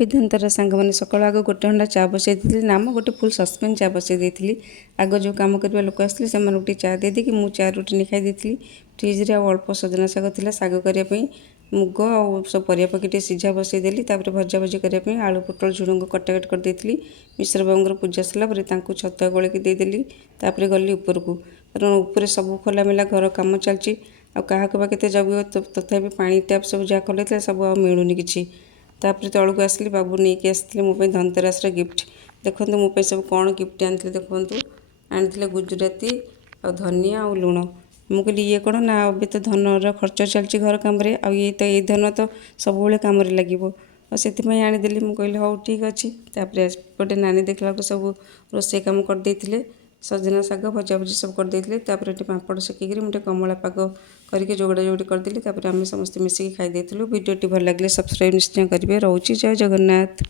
Happy Dhanteras ସାଙ୍ଗମାନେ ସକାଳୁ ଆଗ ଗୋଟେ ଘଣ୍ଟା ଚା ବସାଇ ଦେଇଥିଲି ନାମ ଗୋଟେ ଫୁଲ୍ ସସ୍ପେନ୍ ଚା ବସାଇ ଦେଇଥିଲି। ଆଗ ଯେଉଁ କାମ କରିବା ଲୋକ ଆସିଥିଲେ ସେମାନଙ୍କୁ ଟିକେ ଚା ଦେଇଦେଇକି ମୁଁ ଚା ରୁଟି ଖାଇ ଦେଇଥିଲି। ଫ୍ରିଜ୍ରେ ଆଉ ଅଳ୍ପ ସଜନା ଶାଗ ଥିଲା ଶାଗ କରିବା ପାଇଁ ମୁଗ ଆଉ ସବୁ ପରିବା ପକାଇ ଟିକେ ସିଝା ବସାଇଦେଲି। ତାପରେ ଭଜାଭଜି କରିବା ପାଇଁ ଆଳୁ ପୋଟଳ ଝୁଡ଼ଙ୍ଗ କଟାକଟି କରିଦେଇଥିଲି। ମିଶ୍ର ବାବୁଙ୍କର ପୂଜା ସରିଲା ପରେ ତାଙ୍କୁ ଛତୁଆ ଗୋଳେଇକି ଦେଇଦେଲି। ତାପରେ ଗଲି ଉପରକୁ, କାରଣ ଉପରେ ସବୁ ଖୋଲାମେଲା ଘର କାମ ଚାଲିଛି। ଆଉ କାହାକୁ ବା କେତେ ଜଗିବ, ତଥାପି ପାଣି ଟ୍ୟାପ୍ ସବୁ ଯାହା ଖୋଲାଇଥିଲା ସବୁ ଆଉ ମିଳୁନି କିଛି। ତାପରେ ତଳକୁ ଆସିଲି, ବାବୁ ନେଇକି ଆସିଥିଲେ ମୋ ପାଇଁ ଧନତେରସ୍ର ଗିଫ୍ଟ। ଦେଖନ୍ତୁ ମୋ ପାଇଁ ସବୁ କ'ଣ ଗିଫ୍ଟ ଆଣିଥିଲେ ଦେଖନ୍ତୁ। ଆଣିଥିଲେ ଗୁଜୁରାତି ଆଉ ଧନିଆ ଆଉ ଲୁଣ। ମୁଁ କହିଲି ଇଏ କ'ଣ ନା, ଏବେ ତ ଧନର ଖର୍ଚ୍ଚ ଚାଲିଛି ଘର କାମରେ, ଆଉ ଏଇ ଧନ ତ ସବୁବେଳେ କାମରେ ଲାଗିବ, ଆଉ ସେଥିପାଇଁ ଆଣିଦେଲି। ମୁଁ କହିଲି ହଉ ଠିକ୍ ଅଛି। ତାପରେ ଏପଟେ ନାନୀ ଦେଖିଲା ବେଳକୁ ସବୁ ରୋଷେଇ କାମ କରିଦେଇଥିଲେ, ସଜନା ଶାଗ ଭଜାଭଜି ସବୁ କରିଦେଇଥିଲେ। ତାପରେ ଏଠି ପାମ୍ପଡ଼ ସେକିକିରି ମୁଁ ଟିକେ କମଳା ପାଗ କରିକି ଯୋଗଡ଼ା ଯୋଗଡ଼ି କରିଦେଲି। ତାପରେ ଆମେ ସମସ୍ତେ ମିଶିକି ଖାଇ ଦେଇଥିଲୁ। ଭିଡ଼ିଓଟି ଭଲ ଲାଗିଲେ ସବସ୍କ୍ରାଇବ୍ ନିଶ୍ଚୟ କରିବେ। ରହୁଛି, ଜୟ ଜଗନ୍ନାଥ।